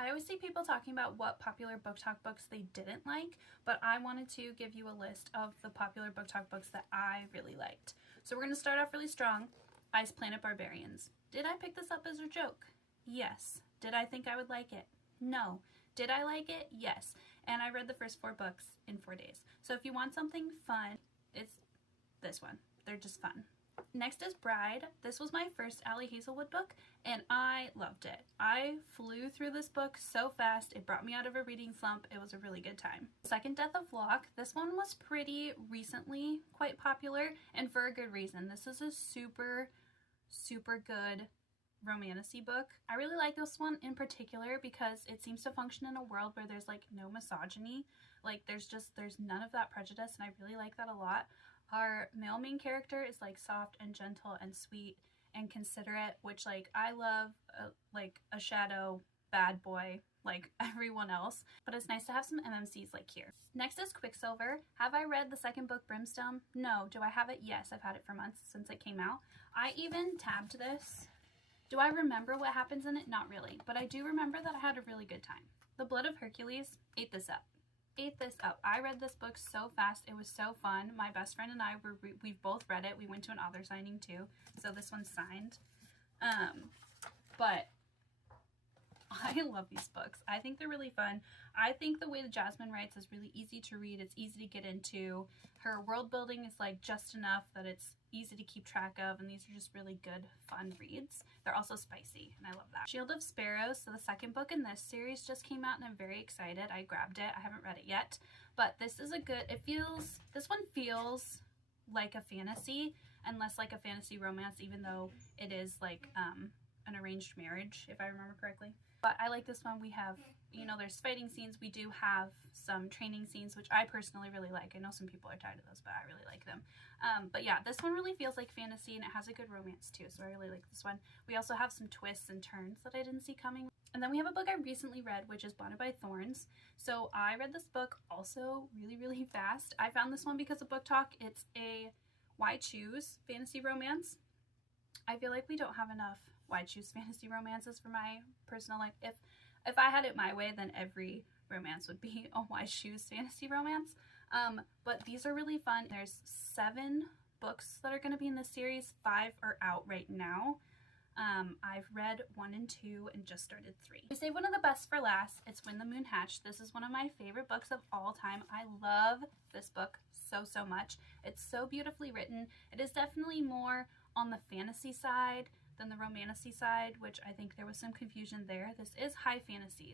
I always see people talking about what popular BookTok books they didn't like, but I wanted to give you a list of the popular BookTok books that I really liked. So we're going to start off really strong. Ice Planet Barbarians. Did I pick this up as a joke? Yes. Did I think I would like it? No. Did I like it? Yes. And I read the first 4 books in 4 days. So if you want something fun, it's this one. They're just fun. Next is Bride. This was my first Allie Hazelwood book, and I loved it. I flew through this book so fast. It brought me out of a reading slump. It was a really good time. Second Death of Locke. This one was pretty recently quite popular, and for a good reason. This is a super good romantic-y book. I really like this one in particular because it seems to function in a world where there's like no misogyny. Like there's none of that prejudice, and I really like that a lot. Our male main character is like soft and gentle and sweet and considerate, which like I love, like a shadow bad boy like everyone else, but it's nice to have some MMCs like here. Next is Quicksilver. Have I read the second book, Brimstone? No. Do I have it? Yes, I've had it for months since it came out. I even tabbed this. Do I remember what happens in it? Not really, but I do remember that I had a really good time. The Blood of Hercules. Ate this up. I read this book so fast. It was so fun. My best friend and I we've both read it. We went to an author signing too, so this one's signed. But I love these books. I think they're really fun. I think the way that Jasmine writes is really easy to read. It's easy to get into. Her world building is like just enough that it's easy to keep track of, and these are just really good, fun reads. They're also spicy, and I love that. Shield of Sparrows. So the second book in this series just came out, and I'm very excited. I grabbed it. I haven't read it yet, but this is a good, this one feels like a fantasy and less like a fantasy romance, even though it is like an arranged marriage, if I remember correctly. But I like this one. We have, you know, there's fighting scenes. We do have some training scenes, which I personally really like. I know some people are tired of those, but I really like them. But yeah, this one really feels like fantasy, and it has a good romance too, so I really like this one. We also have some twists and turns that I didn't see coming. And then we have a book I recently read, which is Bonded by Thorns. So I read this book also really fast. I found this one because of BookTok. It's a Why Choose fantasy romance. I feel like we don't have enough Why Choose fantasy romances for my personal life. If I had it my way, then every romance would be a Why Choose fantasy romance. But these are really fun. There's 7 books that are going to be in this series. 5 are out right now. I've read 1 and 2 and just started 3. We save one of the best for last. It's When the Moon Hatched. This is one of my favorite books of all time. I love this book so much. It's so beautifully written. It is definitely more on the fantasy side than the romantasy side, which I think there was some confusion there. This is high fantasy.